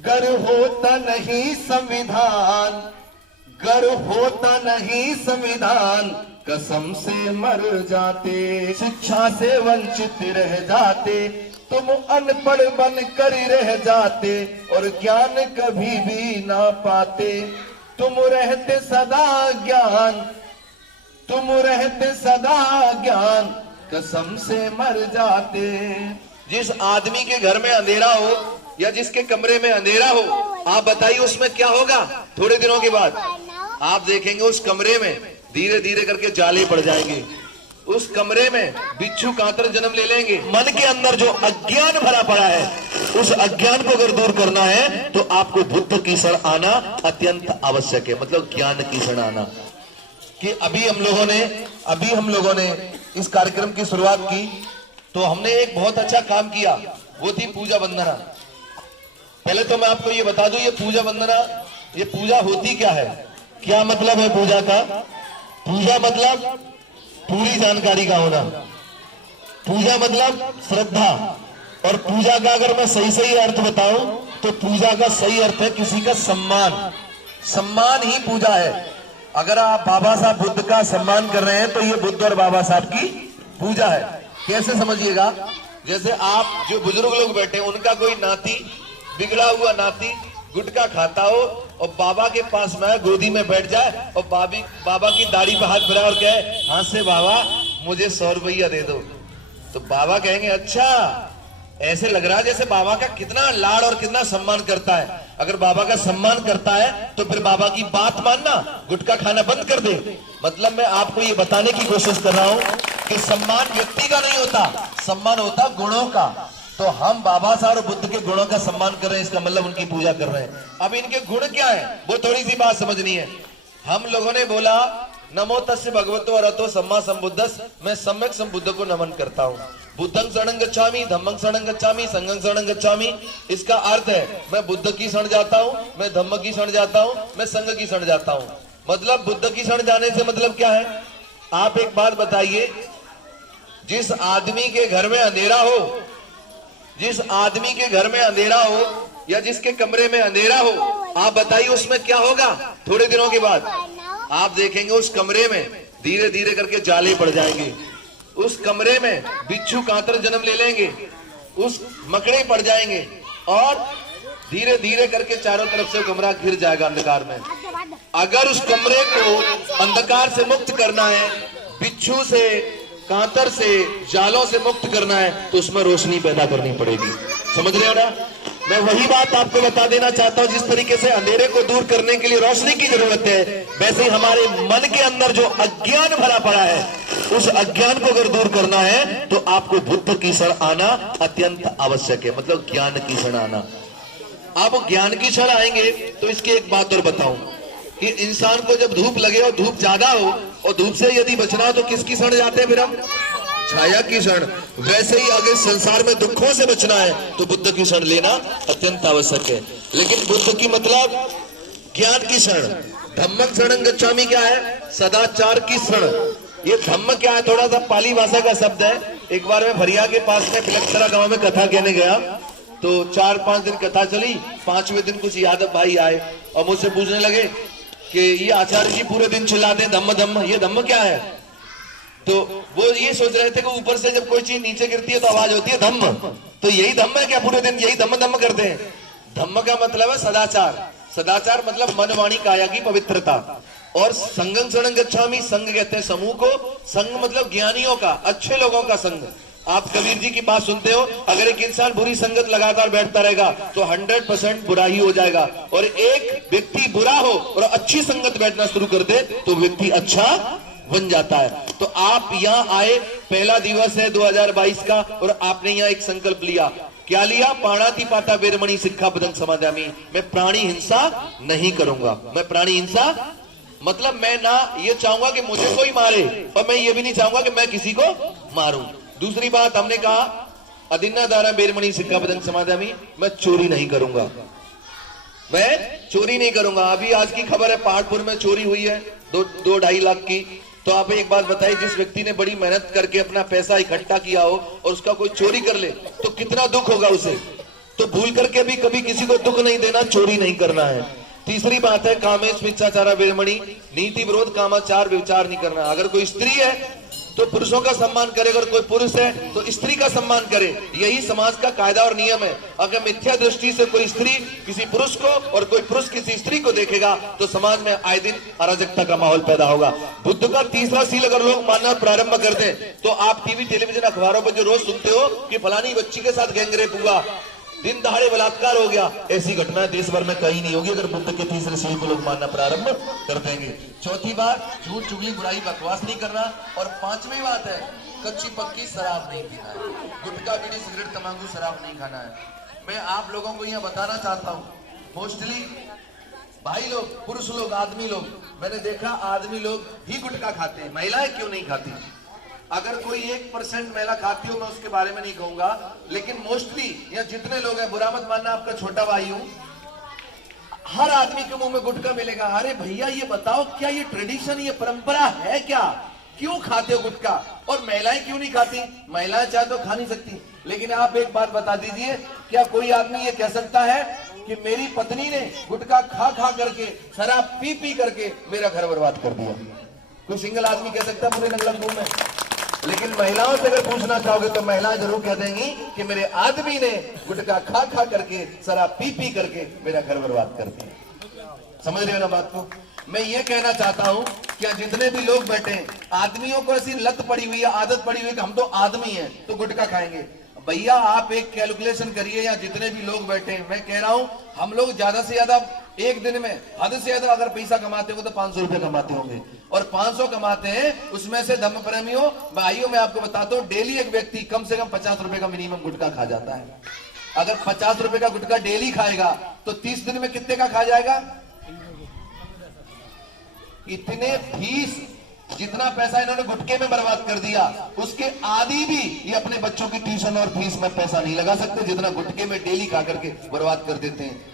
गर होता नहीं संविधान, गर होता नहीं संविधान, कसम से मर जाते। शिक्षा से वंचित रह जाते, तुम अनपढ़ बन कर रह जाते और ज्ञान कभी भी ना पाते। तुम रहते सदा ज्ञान, तुम रहते सदा ज्ञान, कसम से मर जाते। जिस आदमी के घर में अंधेरा हो या जिसके कमरे में अंधेरा हो, आप बताइए उसमें क्या होगा? थोड़े दिनों के बाद आप देखेंगे उस कमरे में धीरे धीरे करके जाले पड़ जाएंगे, उस कमरे में बिच्छू कांतर जन्म ले लेंगे। मन के अंदर जो अज्ञान भरा पड़ा है, उस अज्ञान को अगर दूर करना है तो आपको बुद्ध की शरण आना अत्यंत आवश्यक है। मतलब ज्ञान की शरण आना। कि अभी हम लोगों ने इस कार्यक्रम की शुरुआत की तो हमने एक बहुत अच्छा काम किया, वो थी पूजा वंदना। पहले तो मैं आपको ये बता दूं, ये पूजा वंदना, ये पूजा होती क्या है, क्या मतलब है पूजा का? पूजा मतलब पूरी जानकारी का होना, पूजा मतलब श्रद्धा। और पूजा का अगर मैं सही अर्थ बताऊं तो पूजा का सही अर्थ है किसी का सम्मान। सम्मान ही पूजा है। अगर आप बाबा साहब बुद्ध का सम्मान कर रहे हैं तो ये बुद्ध और बाबा साहब की पूजा है। कैसे समझिएगा? जैसे आप जो बुजुर्ग लोग बैठे हैं, उनका कोई नाती, बिगड़ा हुआ नाती गुटखा खाता हो और बाबा के पास में गोदी में बैठ जाए और बाबा की दाढ़ी पे हाथ फिरा और कहे, हाथ से बाबा मुझे 100 रुपया दे दो, तो बाबा कहेंगे अच्छा, ऐसे लग रहा है जैसे बाबा का कितना लाड़ और कितना सम्मान करता है। अगर बाबा का सम्मान करता है तो फिर बाबा की बात मानना, गुटखा खाना बंद कर दे। मतलब मैं आपको ये बताने की कोशिश कर रहा हूं कि सम्मान व्यक्ति का नहीं होता, सम्मान होता गुणों का। तो हम बाबा साहब और बुद्ध के गुणों का सम्मान कर रहे हैं, इसका मतलब उनकी पूजा कर रहे हैं। अब इनके गुण क्या है वो थोड़ी सी बात समझनी है। हम लोगों ने बोला नमो तस्य भगवतो अरहतो सम्मा संबुद्धस, मैं सम्यक संबुद्ध को नमन करता हूँ। बुद्धं शरणं गच्छामि, धम्मं शरणं गच्छामि, संघं शरणं गच्छामि। इसका अर्थ है मैं बुद्ध की शरण जाता हूँ, मैं धम्म की शरण जाता हूँ, मैं संघ की शरण जाता हूँ। मतलब बुद्ध की शरण जाने से मतलब क्या है? आप एक बात बताइए, जिस आदमी के घर में अंधेरा हो, जिस आदमी के घर में अंधेरा हो या जिसके कमरे में अंधेरा हो, आप बताइए उसमें क्या होगा? थोड़े दिनों के बाद आप देखेंगे उस कमरे में धीरे धीरे करके जाले पड़ जाएंगे, उस कमरे में बिच्छू कांतर जन्म ले लेंगे, उस मकड़े पड़ जाएंगे और धीरे धीरे करके चारों तरफ से कमरा घिर जाएगा अंधकार में। अगर उस कमरे को अंधकार से मुक्त करना है, बिच्छू से, कांतर से, जालों से मुक्त करना है, तो उसमें रोशनी पैदा करनी पड़ेगी। समझ रहे हो ना? मैं वही बात आपको बता देना चाहता हूं, जिस तरीके से अंधेरे को दूर करने के लिए रोशनी की जरूरत है, वैसे ही हमारे मन के अंदर जो अज्ञान भरा पड़ा है, उस अज्ञान को अगर दूर करना है तो आपको बुद्ध की शरण आना अत्यंत आवश्यक है। मतलब ज्ञान की शरण आना। आप ज्ञान की शरण आएंगे तो इसकी एक बात और बताऊं कि इंसान को जब धूप लगे और धूप ज्यादा हो और धूप से यदि बचना हो तो किसकी शरण जाते हैं फिर हम? छाया की शरण। वैसे ही अगर संसार में दुखों से बचना है तो बुद्ध की शरण लेना अत्यंत आवश्यक है। लेकिन बुद्ध की मतलब ज्ञान की शरण। धम्मं शरणं गच्छामि क्या है? सदाचार की शरण। ये धम्म क्या है? थोड़ा सा पाली भाषा का शब्द है। एक बार मैं भरिया के पास में फिलक्सरा गांव में कथा कहने गया तो 4-5 दिन कथा चली। 5वें दिन कुछ यादव भाई आए और मुझसे पूछने लगे कि ये आचार्य जी पूरे दिन चिल्लाते हैं धम्म धम्म, ये धम्म क्या है? तो वो ये सोच रहे थे कि ऊपर से जब कोई चीज नीचे गिरती है तो आवाज होती है धम्म, तो यही धम्म है क्या? पूरे दिन यही धम्म धम्म करते हैं? धम्म का मतलब है सदाचार। सदाचार मतलब मन वाणी काया की पवित्रता। और संघं शरणं गच्छामि, संघ कहते हैं समूह को, संघ मतलब ज्ञानियों का, अच्छे लोगों का संघ। आप कबीर जी की बात सुनते हो, अगर एक इंसान बुरी संगत लगातार बैठता रहेगा तो 100% बुरा ही हो जाएगा। और एक व्यक्ति बुरा हो और अच्छी संगत बैठना शुरू कर दे तो व्यक्ति अच्छा बन जाता है। तो आप यहाँ आए, पहला दिवस है 2022 का और आपने यहाँ एक संकल्प लिया। क्या लिया? पाणाति पाता वेरमणि सिक्खापदं समादयामि। मैं प्राणी हिंसा नहीं करूंगा। मैं प्राणी हिंसा मतलब मैं ना ये चाहूंगा कि मुझे कोई मारे और मैं ये भी नहीं चाहूंगा कि मैं किसी को मारूं। दूसरी बात हमने कहा अदिन्ना दारा बेरमणि सिक्खापदं समादयामि, मैं चोरी नहीं करूंगा। मैं चोरी नहीं करूंगा। अभी आज की खबर है पहाड़पुर में चोरी हुई है 2-2.5 लाख की। तो आप एक बात बताइए, जिस व्यक्ति ने बड़ी मेहनत करके अपना पैसा इकट्ठा किया हो और उसका कोई चोरी कर ले तो कितना दुख होगा उसे। तो भूल करके भी कभी किसी को दुख नहीं देना, चोरी नहीं करना है। तीसरी बात है कामेश मिच्छाचारा वीरमणि, नीति विरोध कामाचार विचार नहीं करना। अगर कोई स्त्री है तो पुरुषों का सम्मान करे, अगर कोई पुरुष है तो स्त्री का सम्मान करे, यही समाज का कायदा और नियम है। अगर मिथ्या दृष्टि से कोई स्त्री किसी पुरुष को और कोई पुरुष किसी स्त्री को देखेगा तो समाज में आए दिन अराजकता का माहौल पैदा होगा। बुद्ध का तीसरा सील अगर लोग मानना प्रारंभ कर दें तो आप टीवी टेलीविजन अखबारों पर जो रोज सुनते हो कि फलानी बच्ची के साथ गैंगरेप हुआ, दिन दहाड़े बलात्कार हो गया, ऐसी घटना देश भर में कहीं नहीं होगी अगर बुद्ध के तीसरे सील को लोग मानना प्रारंभ कर देंगे। चौथी बात, झूठ चुगली बुराई बकवास नहीं करना। और पांचवी बात है कच्ची पक्की शराब नहीं पीना है, गुटखा बीड़ी सिगरेट तंबाकू शराब नहीं खाना है। मैं आप लोगों को यह बताना चाहता हूँ, मोस्टली भाई लोग, पुरुष लोग, आदमी लोग, मैंने देखा आदमी लोग ही गुटखा खाते हैं, महिलाएं क्यों नहीं खाती? अगर कोई 1% महिला खाती हो मैं उसके बारे में नहीं कहूंगा, लेकिन मोस्टली या जितने लोग हैं, बुरा मत मानना, आपका छोटा भाई हूं, हर आदमी के मुंह में गुटखा मिलेगा। अरे भैया ये बताओ क्या ये ट्रेडिशन, ये परंपरा है क्या? क्यों खाते हो गुटखा? और महिलाएं क्यों नहीं खाती? महिलाएं चाहे तो खा नहीं सकती, लेकिन आप एक बात बता दीजिए, क्या कोई आदमी ये कह सकता है कि मेरी पत्नी ने गुटखा खा खा करके, शराब पी पी करके मेरा घर बर्बाद कर दिया? कोई सिंगल आदमी कह सकता है पूरे नगलमपुर में? लेकिन महिलाओं से अगर पूछना चाहोगे तो महिलाएं जरूर कह देंगी कि मेरे आदमी ने गुटखा खा खा करके, शराब पी पी करके मेरा घर बर्बाद कर दिया। समझ रहे हो ना बात को? मैं ये कहना चाहता हूं कि जितने भी लोग बैठे, आदमियों को ऐसी लत पड़ी हुई है, आदत पड़ी हुई है कि हम तो आदमी हैं तो गुटखा खाएंगे। भैया आप एक कैलकुलेशन करिए, या जितने भी लोग बैठे, मैं कह रहा हूं हम लोग ज्यादा से ज्यादा एक दिन में हद से ज्यादा अगर पैसा कमाते हो तो 500 रुपए कमाते होंगे, और 500 कमाते हैं उसमें से धर्म प्रेमियों भाइयों मैं आपको बताता हूं डेली एक व्यक्ति कम से कम 50 रुपए का मिनिमम गुटखा खा जाता है। अगर 50 रुपए का गुटखा डेली खाएगा तो 30 दिन में कितने का खा जाएगा? इतने फीस, जितना पैसा इन्होंने गुटखे में बर्बाद कर दिया उसके आदि भी ये अपने बच्चों की ट्यूशन और फीस में पैसा नहीं लगा सकते जितना गुटखे में डेली खा करके बर्बाद कर देते हैं।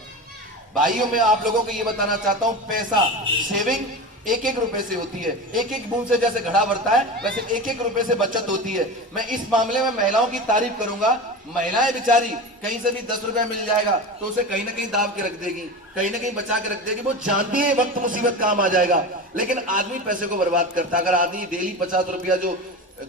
भाइयों मैं आप लोगों को ये बताना चाहता हूं, पैसा सेविंग एक एक रुपए से होती है, एक एक बूंद से जैसे घड़ा भरता है वैसे एक एक रुपए से बचत होती है। मैं इस मामले में महिलाओं की तारीफ करूंगा। महिलाएं बेचारी कहीं से भी 10 रुपए मिल जाएगा तो उसे कहीं ना कहीं दाब के रख देगी, कहीं ना कहीं बचा के रख देगी, वो जानती है वक्त मुसीबत काम आ जाएगा। लेकिन आदमी पैसे को बर्बाद करता, अगर आदमी डेली 50 रुपया जो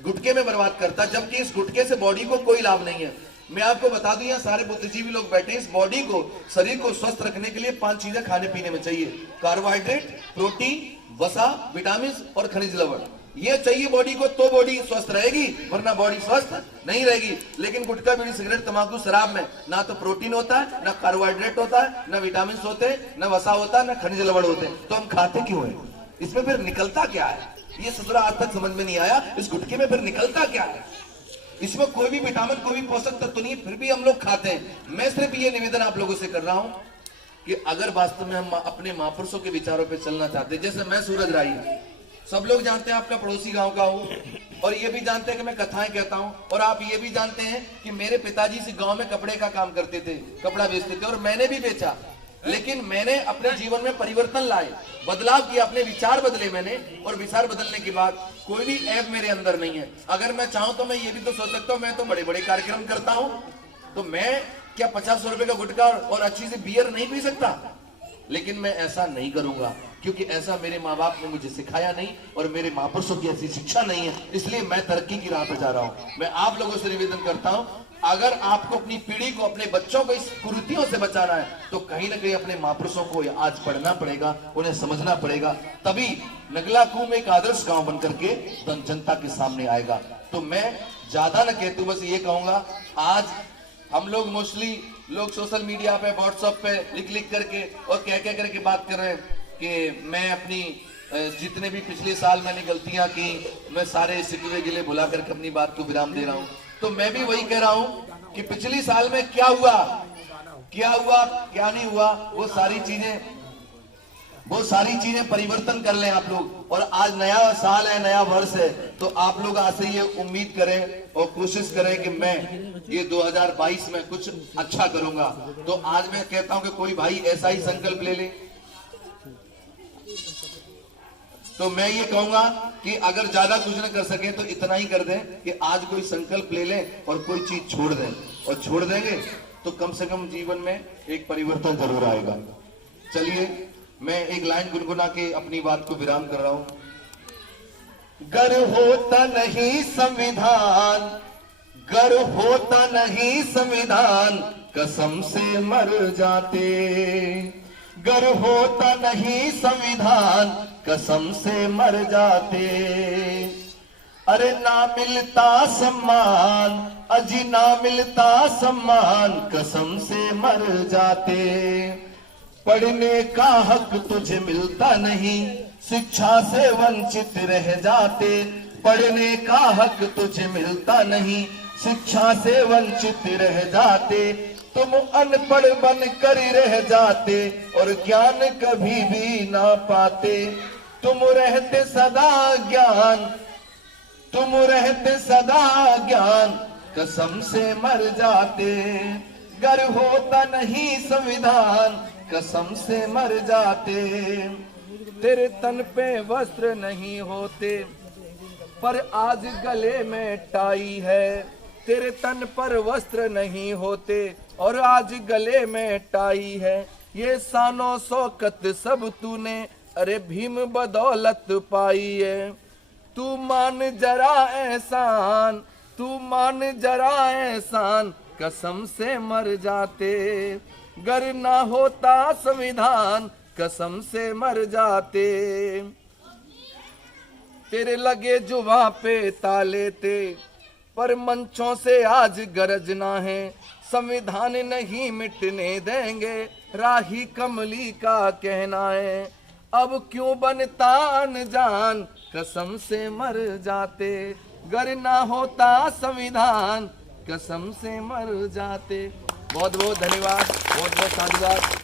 गुटखे में बर्बाद करता, जबकि इस गुटखे से बॉडी को कोई लाभ नहीं है। मैं आपको बता दूं यहाँ सारे बुद्धिजीवी लोग बैठे हैं, इस बॉडी को, शरीर को स्वस्थ रखने के लिए 5 चीजें खाने पीने में चाहिए, कार्बोहाइड्रेट, प्रोटीन, वसा, विटामिन और खनिज लवण। ये चाहिए बॉडी को तो बॉडी स्वस्थ रहेगी, वरना बॉडी स्वस्थ नहीं रहेगी। लेकिन गुटखा बीड़ी सिगरेट तंबाकू शराब में ना तो प्रोटीन होता है, ना कार्बोहाइड्रेट होता है, ना विटामिन होते हैं, ना वसा होता है, ना खनिज लवण होते हैं, तो हम खाते क्यों हैं? इसमें फिर निकलता क्या है? ये ससुरा आज तक समझ में नहीं आया, इस गुटखे में फिर निकलता क्या है? इसमें कोई भी विटामिन, कोई भी पोषक तत्व नहीं है, फिर भी हम लोग खाते हैं। मैं सिर्फ ये निवेदन आप लोगों से कर रहा हूं कि अगर वास्तव में हम अपने महापुरुषों के विचारों पे चलना चाहते हैं, जैसे मैं सूरज राई, सब लोग जानते हैं आपका पड़ोसी गांव का हूं, और ये भी जानते हैं कि मैं कथाएं कहता हूं, और आप ये भी जानते हैं कि मेरे पिताजी से गांव में कपड़े का काम करते थे, कपड़ा बेचते थे, और मैंने भी बेचा। लेकिन मैंने अपने जीवन में परिवर्तन लाए, बदलाव किया, अपने विचार बदले मैंने, और विचार बदलने के बाद कोई भी ऐप मेरे अंदर नहीं है। अगर मैं चाहूं तो मैं ये भी तो सोच सकता हूं, मैं तो बड़े बड़े कार्यक्रम करता हूं, तो मैं क्या 50 रुपए का गुटखा और अच्छी सी बियर नहीं पी सकता? लेकिन मैं ऐसा नहीं करूंगा, क्योंकि ऐसा मेरे माँ बाप ने मुझे सिखाया नहीं, और मेरे महापुरुषों की ऐसी शिक्षा नहीं है, इसलिए मैं तरक्की की राह पर जा रहा हूं। मैं आप लोगों से निवेदन करता हूं, अगर आपको अपनी पीढ़ी को, अपने बच्चों को इस कुरीतियों से बचाना है तो कहीं ना कहीं अपने महापुरुषों को आज पढ़ना पड़ेगा, उन्हें समझना पड़ेगा, तभी नगला कुम एक आदर्श गांव बनकर के जनता के सामने आएगा। तो मैं ज्यादा न कहते हुए बस ये कहूंगा, आज हम लोग मोस्टली लोग सोशल मीडिया पे, व्हाट्सएप पे लिख लिख करके और कह करके बात कर रहे हैं कि मैं अपनी जितने भी पिछले साल मैंने गलतियां की, मैं सारे सिकवे गिले भुला करके अपनी बात को विराम दे रहा हूं। तो मैं भी वही कह रहा हूं कि पिछली साल में क्या हुआ, क्या नहीं हुआ, वो सारी चीजें परिवर्तन कर लें आप लोग। और आज नया साल है, नया वर्ष है, तो आप लोग आज से ये उम्मीद करें और कोशिश करें कि मैं ये 2022 में कुछ अच्छा करूंगा। तो आज मैं कहता हूं कि कोई भाई ऐसा ही संकल्प ले ले। तो मैं ये कहूंगा कि अगर ज्यादा कुछ न कर सके तो इतना ही कर दें कि आज कोई संकल्प ले लें और कोई चीज छोड़ दें, और छोड़ देंगे तो कम से कम जीवन में एक परिवर्तन जरूर आएगा। चलिए मैं एक लाइन गुनगुना के अपनी बात को विराम कर रहा हूं। गर होता नहीं संविधान, गर होता नहीं संविधान, कसम से मर जाते। गर होता नहीं संविधान, कसम से मर जाते। अरे ना मिलता सम्मान, अजी ना मिलता सम्मान, कसम से मर जाते। पढ़ने का हक तुझे मिलता नहीं, शिक्षा से वंचित रह जाते। पढ़ने का हक तुझे मिलता नहीं, शिक्षा से वंचित रह जाते। तुम अनपढ़ बन कर रह जाते और ज्ञान कभी भी ना पाते। तुम रहते सदा ज्ञान, तुम रहते सदा ज्ञान, कसम से मर जाते। गर होता नहीं संविधान, कसम से मर जाते। तेरे तन पे वस्त्र नहीं होते, पर आज गले में टाई है। तेरे तन पर वस्त्र नहीं होते और आज गले में टाई है। ये शानो शौकत सब तूने अरे भीम बदौलत पाई है। तू मान जरा एहसान, तू मान जरा एहसान, कसम से मर जाते। गर ना होता संविधान, कसम से मर जाते। तेरे लगे जुबां पे ताले थे, पर मंचों से आज गरजना है। संविधान नहीं मिटने देंगे, राही कमली का कहना है। अब क्यों बनता अनजान, कसम से मर जाते। गर ना होता संविधान, कसम से मर जाते। बहुत बहुत धन्यवाद, बहुत बहुत साधुवाद।